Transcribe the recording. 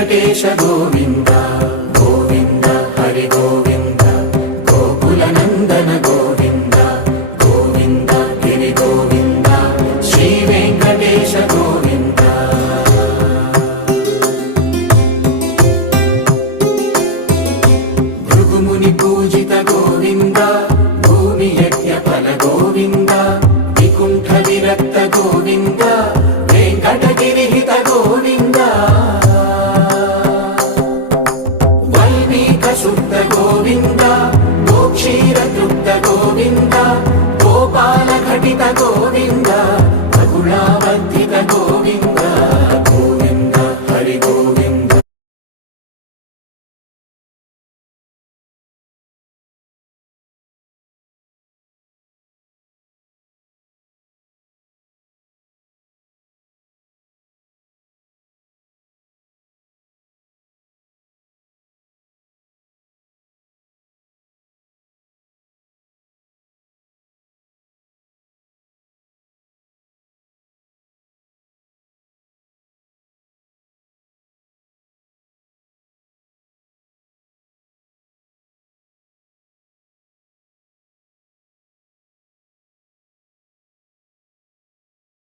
వెంకటేశ గోవింద గోవింద హరి గోవింద గోకుల నందన గోవింద గోవింద గిరి గోవింద శ్రీ వెంకటేశ గోవింద భృగుముని పూజిత గోవింద భూమి యజ్ఞ ఫల గోవింద వికుంఠ విరక్త గోవింద వెంకటగిరి హిత గోవింద శుద్ధ గోవింద గోక్షీర తృప్త గోవింద గోపాల ఘటిత గోవింద